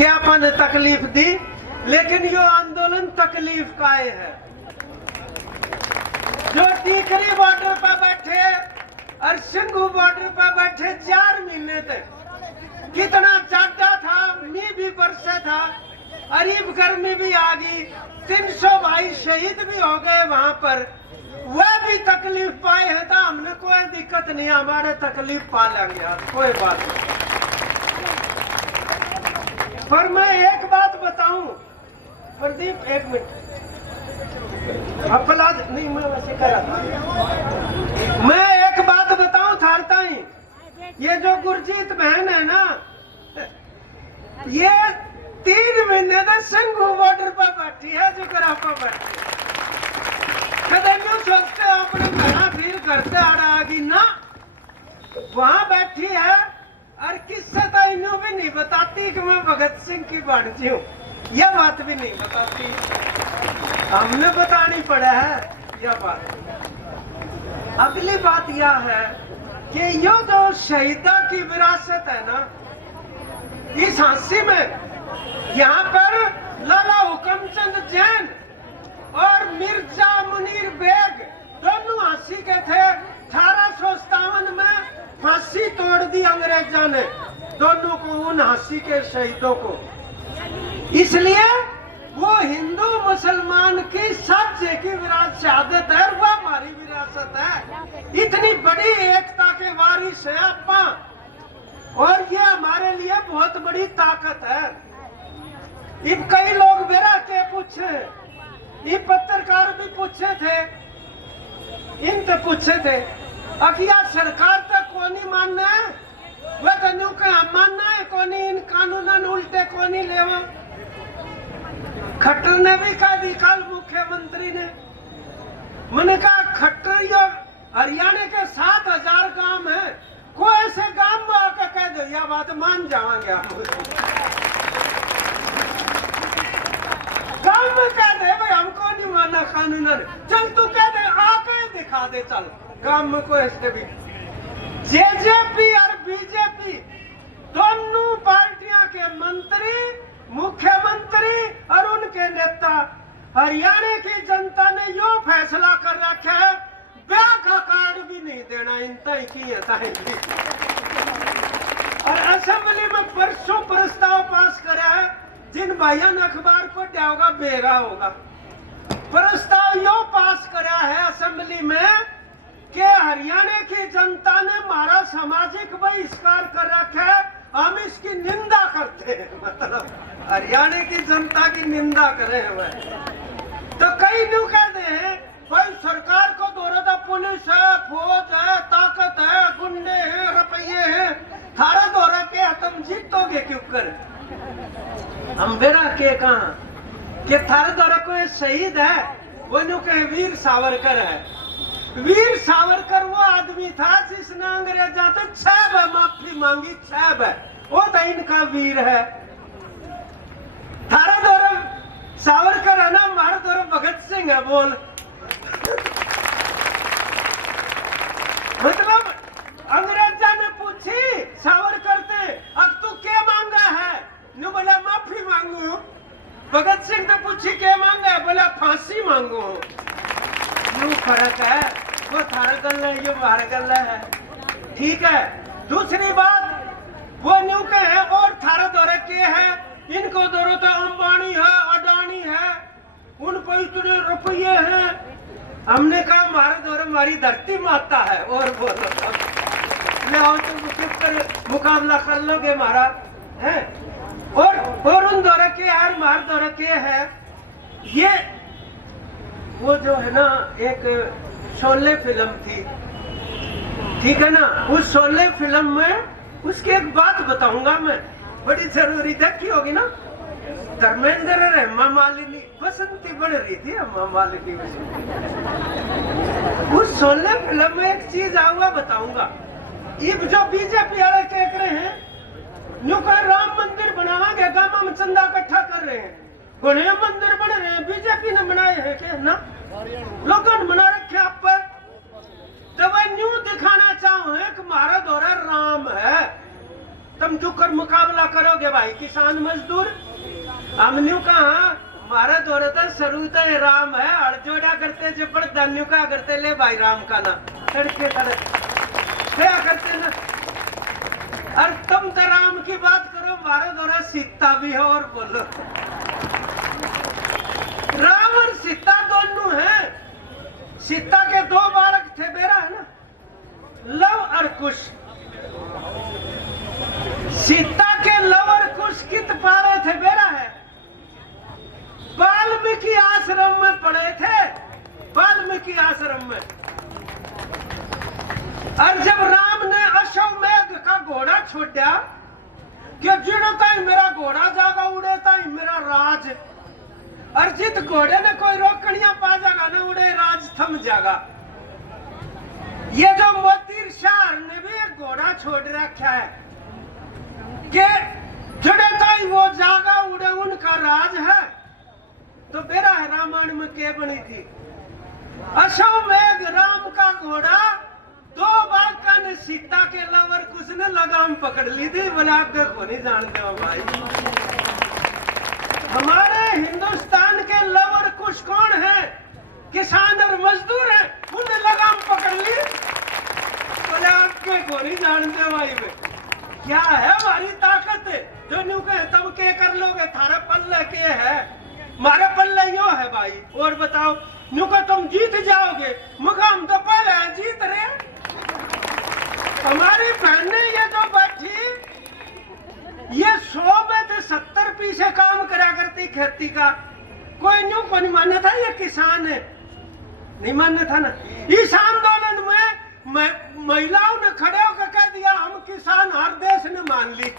क्या अपन ने तकलीफ दी, लेकिन यो आंदोलन तकलीफ का है। जो टीकरी बॉर्डर पर बैठे और सिंघू बॉर्डर पर बैठे 4 महीने तक कितना चाटा था, मी भी बरसा था, अरीब गर्मी भी आ गई, 300 भाई शहीद भी हो गए वहां पर, वह भी तकलीफ पाए हैं। तो हमने कोई दिक्कत नहीं, हमारे तकलीफ पा लेंगे यार, कोई बात नहीं। पर मैं एक बात बताऊं प्रदीप, 1 मिनट अपना नहीं, मैं वैसे कह रहा था। मैं एक बात बताऊं थारता ही, ये जो गुरजीत बहन है ना, ये 3 महीने से सिंघू बॉर्डर पर बैठी है, जो करा पर बैठी है। कदम यूं सोचते अपने घर फिर करते आ रहा कि ना वहां बैठी है, और किससे तो इन्हों भी नहीं बताती कि मैं भगत सिंह की भांजी हूँ, यह बात भी नहीं बताती, हमने बतानी पड़ा है यह बात। अगली बात यह है कि यो जो शहीदा की विरासत है ना, इस झांसी में यहाँ पर लाला हुकमचंद जैन और मिर्जा मुनीर बेग दोनों झांसी के थे। 1857 में फांसी तोड़ दी अंग्रेजों ने दोनों को, उन झांसी के शहीदों को। इसलिए वो हिंदू मुसलमान की सब की विरासत शहादत है, वो हमारी विरासत है। इतनी बड़ी एकता के वारिस है अपा, और ये हमारे लिए बहुत बड़ी ताकत है। इन कई लोग मेरा के पूछे, ये पत्रकार भी पूछे थे, इन तो पूछे थे अकिया सरकार तक कोनी मानना है, वह तो क्या मानना है कोनी, इन कानूनन उल्टे कोनी लेवा। खट्टर ने भी कहा दी कल मुख्यमंत्री ने, मैंने कहा खट्टर यो हरियाणा के 7000 गांव है, कोई ऐसे गांव में आकर कह दो यह बात मान जाएंगे हम। गांव में कह दे भाई हमको नहीं माना कानून, चल तू कह दे आके दिखा दे, चल गांव में कोई ऐसे भी। जेजेपी और बीजेपी दोनों पार्टियां के मंत्री, मुख्यमंत्री और उनके नेता, हरियाणा की जनता ने यो फैसला कर रखा है ब्याह का कार्ड भी नहीं देना, इन तय की है। और असेंबली में परसों प्रस्ताव पास करा है, जिन भाइयों ने अखबार को दिया होगा बेरा होगा, प्रस्ताव यो पास करा है असेंबली में कि हरियाणा की जनता ने हमारा सामाजिक बहिष्कार कर रखा है, हम इसकी निंदा करते हैं। मतलब हरियाणा की जनता की निंदा करे हुए, तो कई न्यू कहते हैं भाई सरकार को दौरदा पुलिस है, फौज है, ताकत है, गुंडे हैं, रुपये हैं, थारा दौरा के तुम जीतोगे क्यों कर। हम बेरा के कहा कि थारा दौरा कोई शहीद है, वो न्यू कहे वीर सावरकर है। वीर सावरकर वो आदमी था जिसने अंग्रेजा से 6 बार माफी मांगी, 6 बार, वो तो इनका वीर है। थारा दौरा सावरकर है ना, हमारा दौरा भगत सिंह है। बोल मतलब अंग्रेजा ने पूछी सावरकर से अब तू क्या मांगा है, नु बोला माफी मांगू। भगत सिंह ने पूछी क्या मांगा है, बोला फांसी मांगू। यूं फर्क है, वो थारा गल है, ये हमारा गल है, ठीक है। दूसरी बात वो न्यू के है और थारा दौरे के है, इनको दौरे तो अंबानी है, अडानी है, उन पर इतने रुपये हैं। हमने कहा हमारे दौरे हमारी धरती माता है, और बोलो तो मुकाबला कर लोगे हमारा है। और उन दौरे के यार हमारे दौरे के है, ये वो जो है ना एक शोले फिल्म थी, ठीक है ना, उस शोले फिल्म में उसकी एक बात बताऊंगा मैं, बड़ी जरूरी देखी होगी ना। धर्मेंद्र और हेमा मालिनी बसंती बढ़ रही थी, हेमा मालिनी उस शोले फिल्म में एक चीज आऊंगा बताऊंगा। ये जो बीजेपी वाले कह रहे हैं न्यू कह राम मंदिर बनावांगे, गांव में चंदा इकट्ठा कर रहे हैं, गणेश मंदिर बन रहे हैं, बीजेपी ने बनाए हैं क्या ना, लोगों ने बना रखे आप पर। तो वह न्यू दिखाना चाहूँ कि हमारा दौरा राम है, तुम जो कर मुकाबला करोगे करोगे भाई किसान मजदूर? हमने कहा हमारा दौरता सरूता राम है, हड़ जोड़ा करते जब दान्यू का करते ले भाई राम का ना तड़के तड़क क्या करते ना। और तुम तो राम की बात करो, हमारा दौरा सीता भी है और बोलो राम और सीता दोनों हैं। सीता के दो बालक थे बेरा है ना, लव और कुश। सीता के लव और कुश कित पारे थे बेरा है, वाल्मीकि आश्रम में पड़े थे, वाल्मीकि आश्रम में। और जब राम ने अश्वमेध का घोड़ा छोड़ा कि जिड़ता ही मेरा घोड़ा जागा उड़ेता ही मेरा राज, और जित घोड़े ने कोई रोकड़ियां पा जागा ना उड़े राज थम जागा। ये जो मोती शाह ने भी एक घोड़ा छोड़ रखा है कि जिड़ता ही वो जागा उड़े उनका राज है। तो बेरा है रामायण में क्या बनी थी, अश्वमेध राम का घोड़ा, दो बालका ने सीता के लवर कुछ ने लगाम पकड़ ली थी। बोले आप देखो नहीं जानते हो भाई, हमारे हिंदुस्तान के लवर कुछ कौन है? किसान और मजदूर है, उन्हें लगाम पकड़ ली। बोले आपके को नहीं जानते हो भाई में क्या है हमारी ताकत है, जो न्यू कहे तब के कर लोगे, थारा पल्ले के है, हमारे पल्ले यो है भाई। और बताओ न्यू का तुम जीत जाओगे, मुकाम तो पहले है जीत रहे। हमारी बहने ये जो बैठी, ये 100 में से 70 पीछे काम करा करती खेती का, कोई न्यू को नहीं मानना था ये किसान है, नहीं मानना था ना। इस आंदोलन में महिलाओं ने खड़े होकर कह दिया हम किसान, हर देश ने मान ली।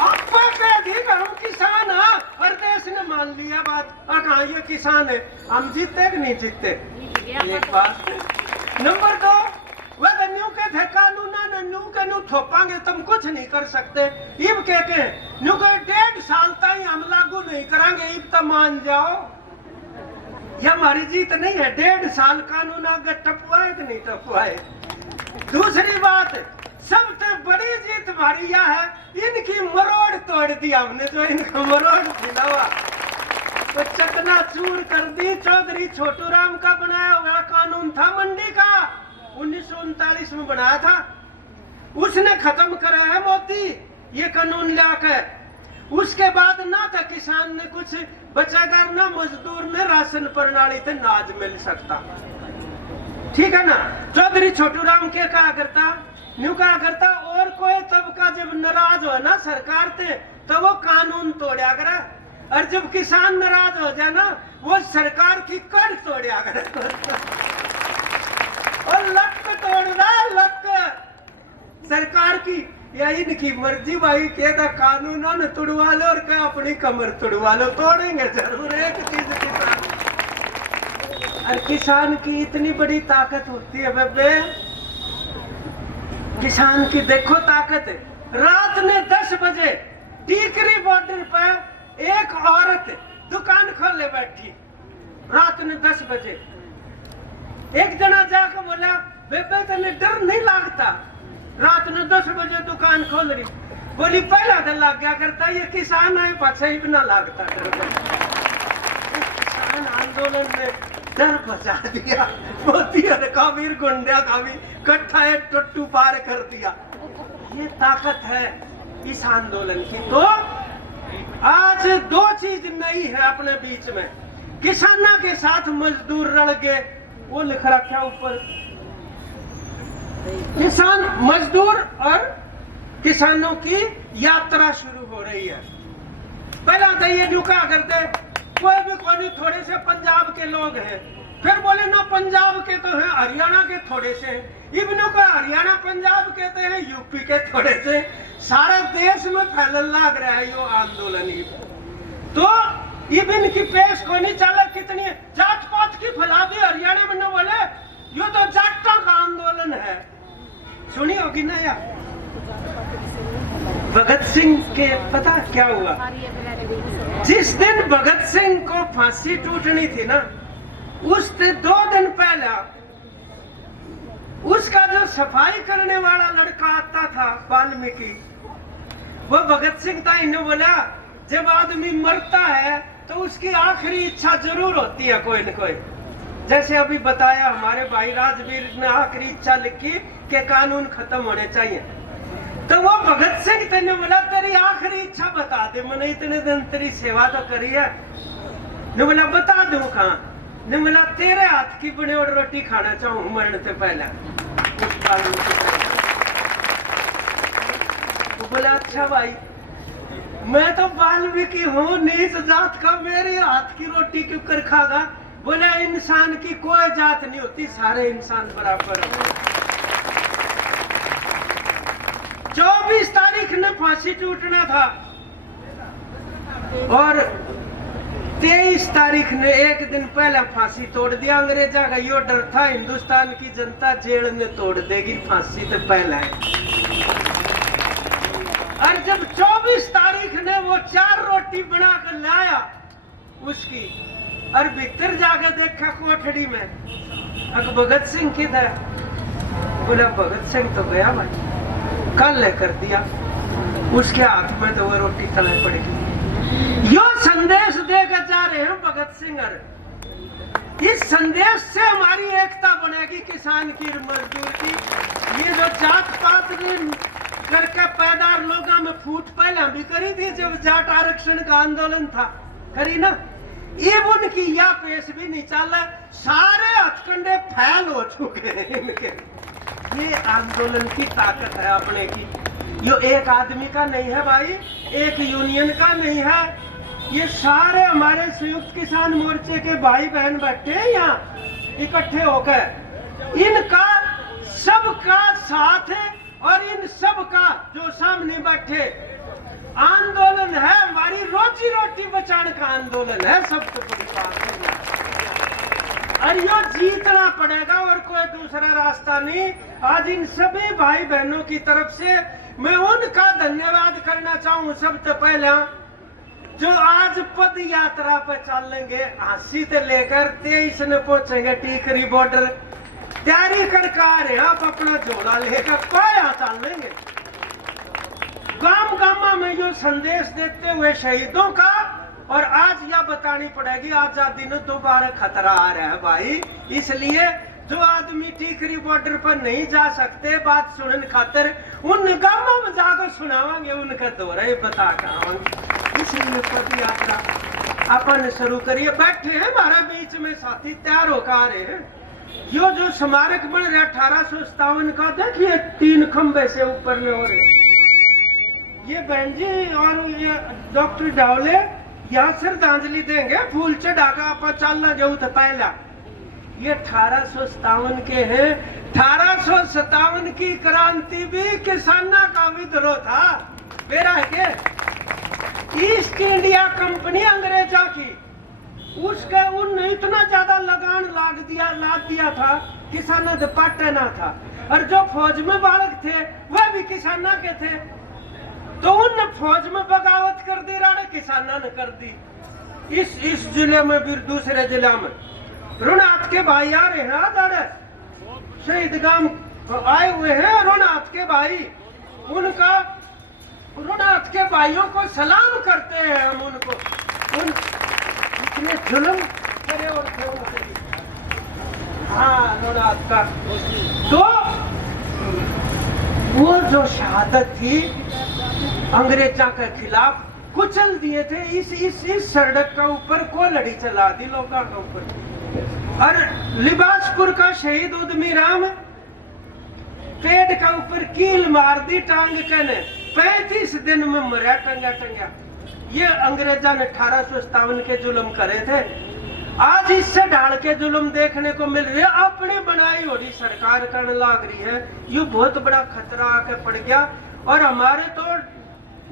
आपको कह दी हम किसान हैं, हर देश ने मान लिया बात। और कहा ये किसान है, हम जीतते कि नहीं जीतते? एक बात। नंबर 2, वह न्यू के थे कानून न्यू के न्यू थोपांगे, तुम कुछ नहीं कर सकते। इब कहते हैं न्यू के 1.5 साल तक हम लागू नहीं करांगे, इब तो मान जाओ। यह हमारी जीत नहीं है, 1.5 साल कानून आगे टपवाए कि नहीं टपवाए। दूसरी बात, सबसे बड़ी जीत हमारी यह है, इनकी मरोड़ तोड़ दी हमने, जो इनका मरोड़ खिलावा तो चकनाचूर कर दी। चौधरी छोटू राम का बनाया हुआ कानून था मंडी का, 1939 में बनाया था, उसने खत्म करा है मोदी ये कानून लाकर। उसके बाद ना तो किसान ने कुछ बचेगा, ना मजदूर ने राशन प्रणाली से नाज मिल सकता। ठीक है ना। चौधरी छोटू राम के कहा करता, न्यू कहा करता, और कोई तबका जब नाराज हो ना सरकार से तो वो कानून तोड़ा करा, और जब किसान नाराज हो जाए ना वो सरकार की कर तोड़ा करा। और लक तोड़ रहा है, लक सरकार की, या इनकी मर्जी भाई, कहता कानून न तोड़वा लो और क्या अपनी कमर तोड़वा लो, तोड़ेंगे जरूर एक चीज किसान। और किसान की इतनी बड़ी ताकत होती है बेबे, किसान की देखो ताकत है। रात ने 10 बजे टीकरी बॉर्डर पर एक औरत दुकान खोले बैठी, रात ने 10 बजे। एक जना जाकर बोला बेबे तेने डर नहीं लगता? रात ने 10 बजे दुकान खोल रही। बोली पहला तो लग गया करता, ये किसान आए पाछा ही बिना लगता डर। किसान आंदोलन में डर बचा दिया, मोदी और काबीर गुंडा का भी इकट्ठा एक टट्टू पार कर दिया। ये ताकत है इस आंदोलन की। तो आज 2 चीज नहीं है अपने बीच में, किसानों के साथ मजदूर रल गए, वो लिख रखा ऊपर, किसान मजदूर और किसानों की यात्रा शुरू हो रही है। पहला तो ये झुका करते कोई भी कोई थोड़े से पंजाब के लोग हैं, फिर बोले ना पंजाब के तो हैं, हरियाणा के थोड़े से हैं, इब्नों का हरियाणा पंजाब कहते हैं, यूपी के थोड़े से, सारा देश में फैलन लग रहा है यो आंदोलन। तो इब्न की पेश को नहीं चला, कितनी जात पात की फैला दी हरियाणा में, न बोले यो तो जाटों का आंदोलन है। सुनी होगी ना यार, भगत सिंह के पता क्या हुआ? जिस दिन भगत सिंह को फांसी टूटनी थी ना, उस 2 दिन पहले उसका जो सफाई करने वाला लड़का आता था वाल्मीकि, वो भगत सिंह था, इन्हों बोला जब आदमी मरता है तो उसकी आखिरी इच्छा जरूर होती है कोई न कोई। जैसे अभी बताया हमारे भाई राजवीर ने आखिरी इच्छा लिखी कि कानून खत्म होने चाहिए। तो वो भगत सिंह तेने बोला तेरी आखिरी इच्छा बता दे, मैंने इतने दिन तेरी सेवा तो करी है। ने बोला बता दूं कहाँ? ने बोला तेरे हाथ की बनी और रोटी खाना चाहूं मरने से पहले। तो बोला अच्छा भाई, मैं तो वाल्मीकि हूँ, नीच जात का, मेरे हाथ की रोटी क्यों कर खागा? बोला इंसान की कोई जात नहीं होती, सारे इंसान बराबर हैं। 24 तारीख ने फांसी टूटना था और 23 तारीख ने एक दिन पहले फांसी तोड़ दिया। अंग्रेजा का यो डर था हिंदुस्तान की जनता जेल में तोड़ देगी फांसी से पहले। और जब 24 तारीख ने वो 4 रोटी बनाकर लाया उसकी, और भीतर जाकर देखा कोठड़ी में, अब भगत सिंह किधर? बोला भगत सिंह तो गया भाई, कल लेकर दिया। उसके हाथ में तो वो रोटी तले पड़ेगी। यो संदेश देकर जा रहे हैं भगत सिंह। इस संदेश से हमारी एकता बनेगी, किसान की, मजदूर की। ये जो जात पात करके पैदार लोगों में फूट पहले भी करी थी जब जाट आरक्षण का आंदोलन था, करी ना? ये उनकी या पेश भी नहीं चला, सारे हथकंडे फैल हो चुके हैं इनके। ये आंदोलन की ताकत है अपने की। यो एक आदमी का नहीं है भाई, एक यूनियन का नहीं है, ये सारे हमारे संयुक्त किसान मोर्चे के भाई बहन बैठे हैं यहाँ इकट्ठे होकर। इनका सबका साथ है और इन सबका जो सामने बैठे आंदोलन है, हमारी रोजी रोटी बचाने का आंदोलन है, सबसे बड़ी बात है। और यो जीतना पड़ेगा और कोई दूसरा रास्ता नहीं। आज इन सभी भाई बहनों की तरफ से मैं उनका धन्यवाद करना चाहूँ। सबसे पहले जो आज पद यात्रा पे चलेंगे, 80 से लेकर 23 में पहुंचेंगे टीकरी बॉर्डर, तैयारी कर आ रहे हैं। आप अपना झोला लेकर पाया चलेंगे। गांव गांव में जो संदेश देते हुए शहीदों का, और आज यह बतानी पड़ेगी आजादी में दोबारा खतरा आ रहा है भाई। इसलिए जो आदमी टीकरी बॉर्डर पर नहीं जा सकते बात सुनने खातर, उन गांवों में जाकर सुनावांगे, उनका दौरा बता कर। इसलिए पद यात्रा अपन शुरू करिए। बैठे हैं हमारे बीच में साथी, तैयार होकर आ रहे हैं। यो जो स्मारक बन रहा 1857 का, देखिए 3 खंबे से ऊपर में हो रहे। ये बहन जी और ये डॉक्टर डावले यहाँ श्रद्धांजलि देंगे, फूल चढ़ाकर आप चलना जाऊ तो पहला। ये 1857 के हैं। 1857 की क्रांति भी किसाना का विद्रोह था। मेरा है के ईस्ट इंडिया कंपनी अंग्रेजा की, उसका उन इतना ज्यादा लगान लाद दिया था, किसाना तो पटना था। और जो फौज में बालक थे वह भी किसाना के थे, तो उन फौज में बगावत कर दी, राणे किसाना ने कर दी। इस जिले में भी दूसरे जिला में रोनाथ के भाई आ रहे हैं, शहीद गांव आए हुए हैं रोनाथ के भाई। उनका रोनाथ के भाइयों को सलाम करते हैं हम। उनको इतने जुल्म करे और थे उनसे। हाँ रोनाथ का तो वो जो शहादत थी अंग्रेजा के खिलाफ, कुचल दिए थे। इस सड़क का ऊपर को लड़ी चला दी लोगों के ऊपर। और लिबासपुर का शहीद उद्यमी राम पेड़ का ऊपर कील मार दी टांग के ने, 35 दिन में मरा टंगा टंगा। ये अंग्रेजा ने 1857 के जुल्म करे थे। आज इससे ढाल के जुल्म देखने को मिल रही है। अपनी बनाई होगी सरकार करने लग रही है। ये बहुत बड़ा खतरा आके पड़ गया। और हमारे तो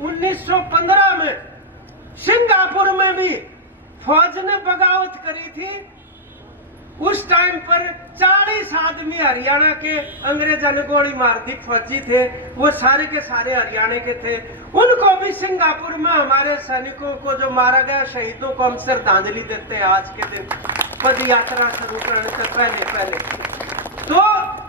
1915 में सिंगापुर में भी फौज ने बगावत करी थी। उस टाइम पर 40 आदमी हरियाणा के अंग्रेजा ने गोली मार दी, फौजी थे वो, सारे के सारे हरियाणा के थे। उनको भी सिंगापुर में हमारे सैनिकों को जो मारा गया, शहीदों को हम श्रद्धांजलि देते हैं आज के दिन पद यात्रा शुरू करने से पहले। तो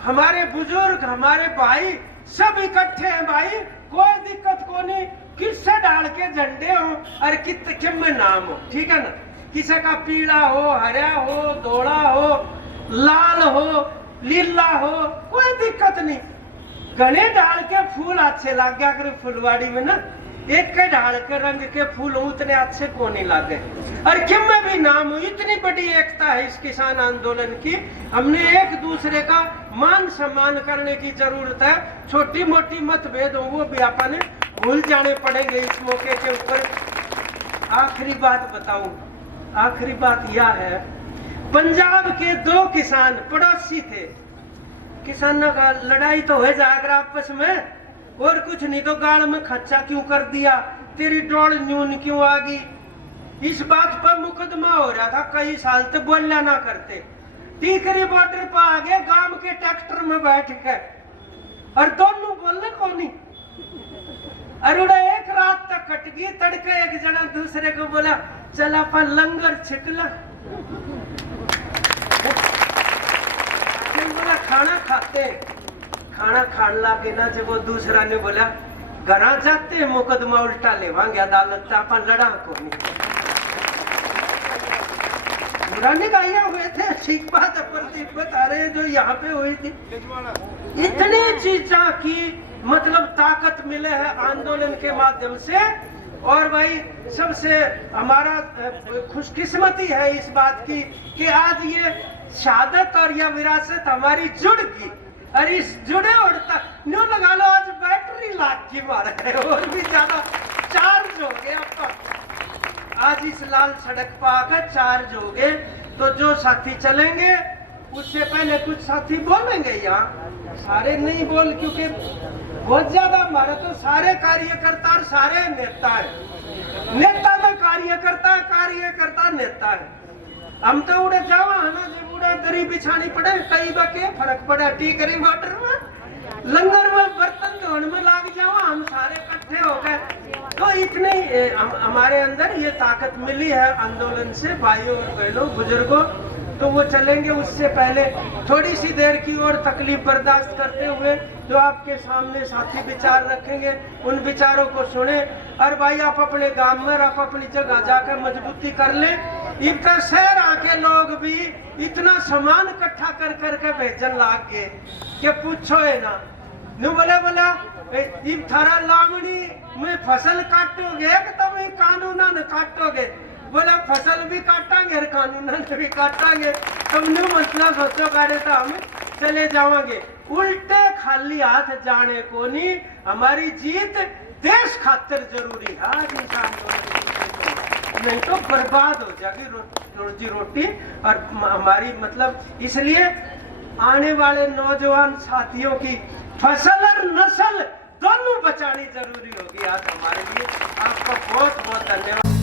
हमारे बुजुर्ग, हमारे भाई सब इकट्ठे हैं भाई, कोई दिक्कत को नहीं। किससे डाल के झंडे हो और किम में नाम हो, ठीक है ना। किसी का पीला हो, हरा हो, धोला हो, लाल हो, लीला हो, कोई दिक्कत नहीं। गणे डाल के फूल अच्छे लग गया करे फुलवाड़ी में ना, एक के ढाल के रंग के फूल उतने अच्छे को नहीं लागे। और किम में भी नाम हो, इतनी बड़ी एकता है इस किसान आंदोलन की। हमने एक दूसरे का मान सम्मान करने की जरूरत है। छोटी मोटी मतभेद हो वो भी अपन भूल जाने पड़ेंगे इस मौके के ऊपर। आखिरी बात बताऊं, आखिरी बात यह है, पंजाब के 2 किसान पड़ोसी थे। किसानों का लड़ाई तो हो जाएगा आपस में, और कुछ नहीं तो गाल में खच्चा क्यों कर दिया, तेरी डोल न्यून क्यों आ गई, इस बात पर मुकदमा हो रहा था। कई साल तक बोलना ना करते, टीकरी बॉर्डर पर आ गए गांव के ट्रैक्टर में बैठ कर, और दोनों बोलने को नहीं। अरुड़ा एक रात तक कट गई। तड़के एक जना दूसरे को बोला चल अपन लंगर छिकला, बोला खाना खाते, खाना खान लागे ना। जब वो दूसरा ने बोला घरा जाते मुकदमा उल्टा लेवांगे अदालत, अपन लड़ा को नहीं। पुराने गाया हुए थे, ठीक बात है, बता रहे जो यहाँ पे हुई थी। इतनी चीजा की मतलब ताकत मिले है आंदोलन के माध्यम से। और भाई सबसे हमारा खुशकिस्मती है इस बात की कि आज ये शहादत और यह विरासत हमारी जुड़ गई। और इस जुड़े और तक न्यू लगा लो आज बैटरी लाख की मार है, और भी ज्यादा चार्ज हो गया आपका। आज इस लाल सड़क पर आकर चार्ज हो गए। तो जो साथी चलेंगे उससे पहले कुछ साथी बोलेंगे, यहाँ सारे नहीं बोल, क्योंकि बहुत ज्यादा हमारे तो सारे कार्यकर्ता और सारे नेता है। नेता में कार्यकर्ता, कार्यकर्ता नेता है। हम तो उड़े जावा है ना, जब उड़ा दरी बिछानी पड़े कई बार फर्क पड़ा, टीकरी वाटर में लंगर में बर्तन धोने में लाग जावा, हम सारे इकट्ठे हो गए। तो इतने हमारे अंदर ये ताकत मिली है आंदोलन से, भाइयों और बहनों बुजुर्गों। तो वो चलेंगे, उससे पहले थोड़ी सी देर की और तकलीफ बर्दाश्त करते हुए जो आपके सामने साथी विचार रखेंगे उन विचारों को सुने। और भाई आप अपने गांव में, आप अपनी जगह जाकर मजबूती कर ले। इतना शहर आके लोग भी इतना सामान इकट्ठा कर करके भेजन लाग गए कि पूछो है ना। नु बोला थारा लावणी में फसल काटोगे कि तुम कानून न काटोगे। बोला फसल भी काटांगे और कानून भी काटांगे। तुमने मतलब सोचो गाड़े तो हम चले जाओगे। उल्टे खाली हाथ जाने को नहीं, हमारी जीत देश खातिर जरूरी है। आज इंसान नहीं तो बर्बाद हो जाएगी रोजी रोटी और हमारी मतलब। इसलिए आने वाले नौजवान साथियों की फसल और नस्ल दोनों बचानी जरूरी होगी आज हमारे लिए। आपका बहुत बहुत धन्यवाद।